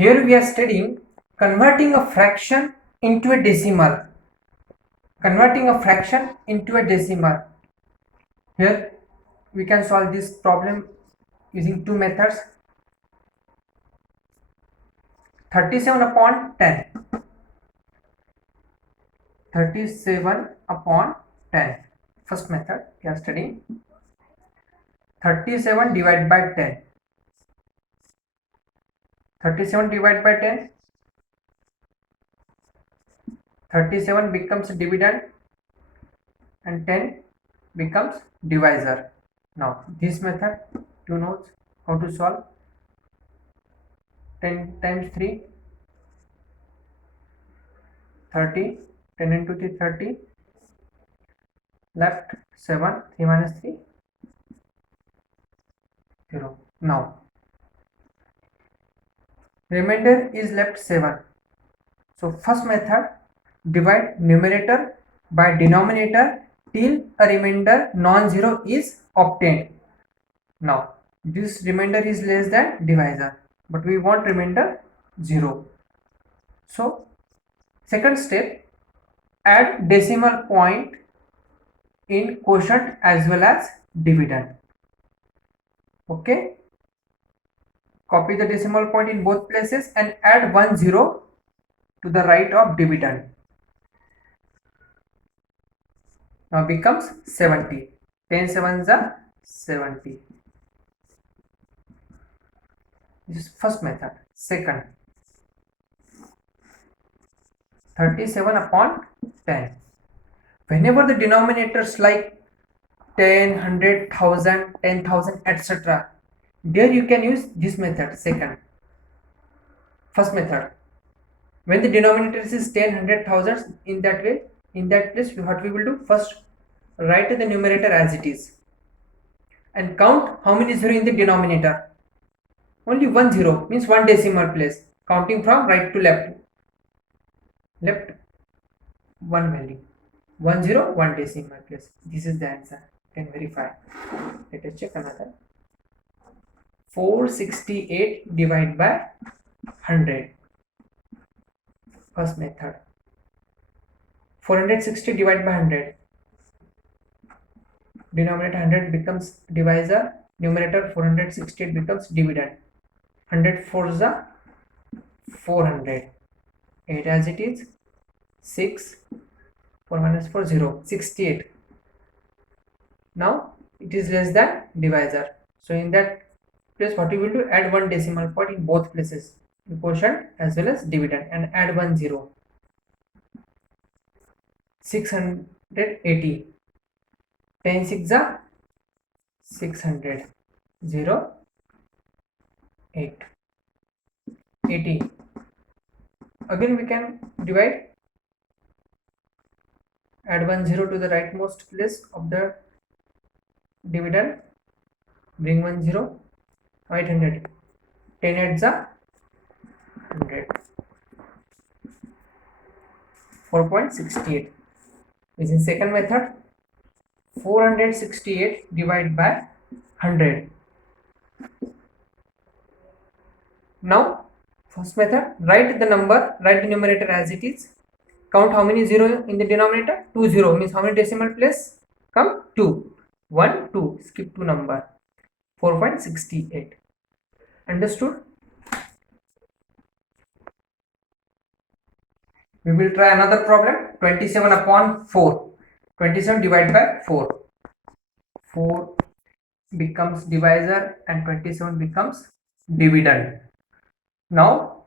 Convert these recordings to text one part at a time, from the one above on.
Here we are studying converting a fraction into a decimal. Converting a fraction into a decimal. Here we can solve this problem using two methods. 37 upon 10. 37 upon 10. First method we are studying. 37 divided by 10. 37 divided by 10. 37 becomes dividend and 10 becomes divisor. Now this method, two notes how to solve. 10 times 3, 30, 10 into 3, 30, left 7, 3 minus 3, 0. Now remainder is left 7. So first method, divide numerator by denominator till a remainder non-zero is obtained. Now this remainder is less than divisor, but we want remainder 0. So second step, add decimal point in quotient as well as dividend. Okay, copy the decimal point in both places and add 1 0 to the right of dividend. Now becomes 70. 10 sevens are 70. This is first method. Second, 37 upon 10. Whenever the denominators like 10, 100, 1000, 10,000, etc., there you can use this method. Second, first method, when the denominator is 10, 100, 1000, in that way, in that place, what we will do, first write the numerator as it is and count how many zero in the denominator. Only 1 0 means one decimal place, counting from right to left. Left one value, 1 0 one decimal place. This is the answer. You can verify. Let us check another. 468 divided by 100. First method. 460 divided by 100. Denominator 100 becomes divisor. Numerator 468 becomes dividend. 100 4 is 400. 8 as it is. 6. 4 minus 4 0. 68. Now it is less than divisor. So in that place, what you will do, add one decimal point in both places, quotient as well as dividend, and add 1 0. 680. 10 6 are 600. 0 8. 80. Again we can divide. Add 1 0 to the rightmost place of the dividend. Bring 1 0. 800. 10 8s are 100. 4.68. This is second method. 468 divided by 100. Now first method, write the number, write the numerator as it is. Count how many 0 in the denominator. 2 0 means how many decimal place come? 2. 1 2. Skip 2 number. 4.68. Understood? We will try another problem. 27 upon 4. 27 divided by 4. 4 becomes divisor and 27 becomes dividend. Now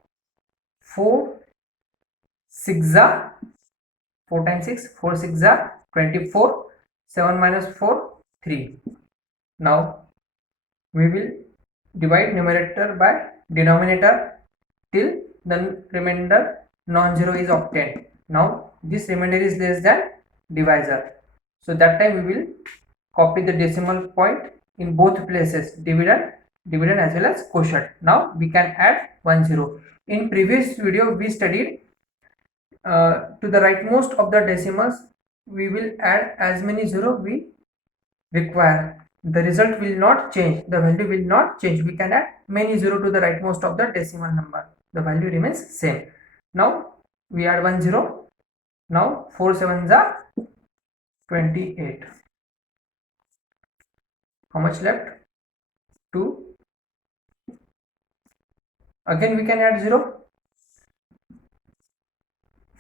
4 6 are 4 times 6, 4 6 are 24. 7 minus 4 3. Now we will divide numerator by denominator till the remainder non-zero is obtained. Now this remainder is less than divisor, so that time we will copy the decimal point in both places, dividend as well as quotient. Now we can add 1 0. In previous video we studied to the rightmost of the decimals we will add as many 0 we require. The result will not change, the value will not change. We can add many 0 to the rightmost of the decimal number. the value remains same. Now we add 1 0. Now 4 7s are 28. How much left? 2. Again we can add 0.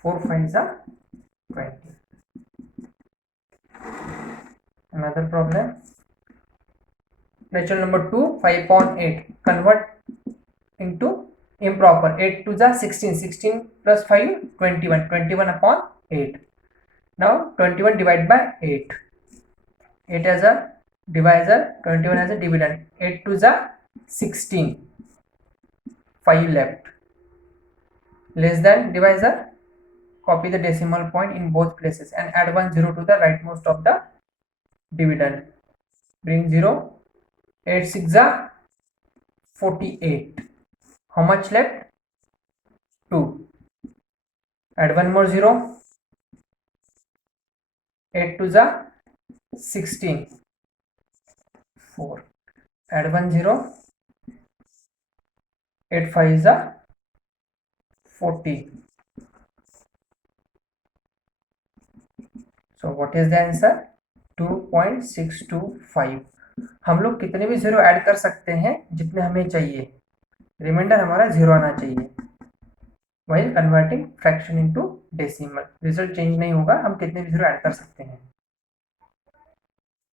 4 5s are 20. Another problem. Natural number 2, 5/8. Convert into improper. 8 to the 16. 16 plus 5, 21. 21 upon 8. Now 21 divided by 8. 8 as a divisor, 21 as a dividend. 8 to the 16. 5 left. Less than divisor. Copy the decimal point in both places and add 1 0 to the rightmost of the dividend. Bring 0. 8 6 are 48. How much left? 2. Add 1 more 0. 8 to the 16. 4. Add 1 0. 8 5 is a 40. So what is the answer? 2.625. हम लोग कितने भी zero add कर सकते हैं जितने हमें चाहिए, रिमाइंडर हमारा जीरो आना चाहिए. while converting fraction into decimal, result change नहीं होगा, हम कितने भी जीरो ऐड कर सकते हैं.